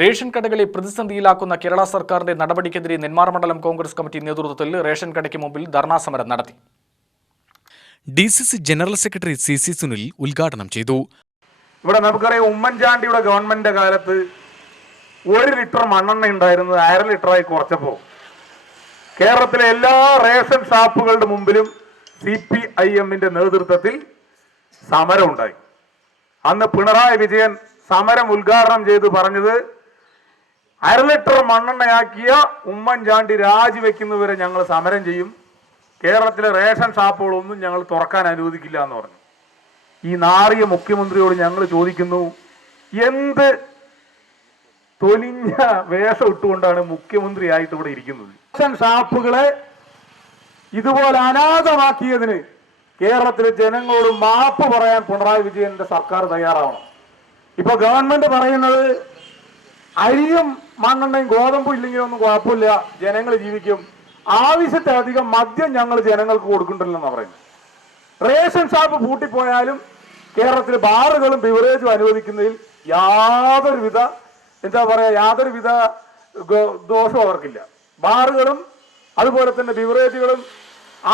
Ration കടകളെ പ്രതിസന്ധിയിലാക്കുന്ന Kerala സർക്കാരിന്റെ നടപടിക്കെതിരെ നെന്മാറ മണ്ഡലം കോൺഗ്രസ് കമ്മിറ്റി നേതൃത്വത്തിൽ റേഷൻ കടയ്ക്ക് മുമ്പിൽ ധർണാ സമരം നടത്തി. DCC general secretary CC Sunil ഉദ്ഘാടനം ചെയ്തു. ഇവിടെ നമുക്കറിയാം, ഉമ്മൻചാണ്ടിയുടെ ഗവൺമെന്റിന്റെ കാലത്ത് 1 ലിറ്റർ മണ്ണെണ്ണ ഉണ്ടായിരുന്നത് 1/2 ലിറ്ററായി കുറച്ചപ്പോൾ കേരളത്തിലെ എല്ലാ റേഷൻ ഷാപ്പുകളുടെ മുമ്പിലും CPIMന്റെ നേതൃത്വത്തിൽ സമരം ഉണ്ടായി. അന്ന് പിണറായി വിജയൻ സമരം ഉദ്ഘാടനം ചെയ്ത് പറഞ്ഞത് 1/2 ലിറ്റർ മണ്ണെണ്ണയാക്കിയ ഉമ്മൻചാണ്ടി രാജിവെക്കുന്നവരെ ഞങ്ങൾ സമരം ചെയ്യും, കേരളത്തിലെ റേഷൻ ഷാപ്പുകളൊന്നും ഞങ്ങൾ തുറക്കാൻ അനുവദിക്കില്ല എന്ന് പറഞ്ഞു. ഈ നാറിയ മുഖ്യമന്ത്രിയോട് ഞങ്ങൾ ചോദിക്കുന്നു, എന്ത് തൊലിഞ്ഞ വേഷം ഇട്ടുകൊണ്ടാണ് മുഖ്യമന്ത്രിയായിട്ട് ഇവിടെ ഇരിക്കുന്നത്? റേഷൻ ഷാപ്പുകളെ ഇതുപോലെ അനാഥമാക്കിയതിന് കേരളത്തിലെ ജനങ്ങളോട് മാപ്പ് പറയാൻ പിണറായി വിജയന്റെ സർക്കാർ തയ്യാറാവണം. ഇപ്പൊ ഗവൺമെന്റ് പറയുന്നത് അരിയും മണ്ണെണ്ണയും ഗോതമ്പും ഇല്ലെങ്കിലും ഒന്നും കുഴപ്പമില്ല, ജനങ്ങൾ ജീവിക്കും, ആവശ്യത്തിലധികം മദ്യം ഞങ്ങൾ ജനങ്ങൾക്ക് കൊടുക്കണ്ടല്ലെന്ന് പറയുന്നത്. റേഷൻ ഷാപ്പ് പൂട്ടിപ്പോയാലും കേരളത്തിലെ ബാറുകളും ബിവറേജും അനുവദിക്കുന്നതിൽ യാതൊരുവിധ ദോഷവും അവർക്കില്ല. ബാറുകളും അതുപോലെ തന്നെ ബിവറേജുകളും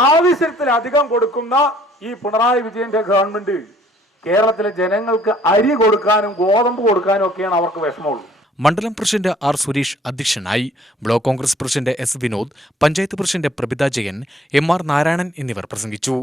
ആവശ്യത്തിലധികം കൊടുക്കുന്ന ഈ പിണറായി വിജയന്റെ ഗവൺമെന്റ് കേരളത്തിലെ ജനങ്ങൾക്ക് അരി കൊടുക്കാനും ഗോതമ്പ് കൊടുക്കാനും ഒക്കെയാണ് അവർക്ക് വിഷമമുള്ളൂ. മണ്ഡലം പ്രസിഡന്റ് R. സുരേഷ് അധ്യക്ഷനായി. Block Congress president S. Vinod, panchayat president Prabhitha Jayan, MR. Narayanan എന്നിവർ പ്രസംഗിച്ചു.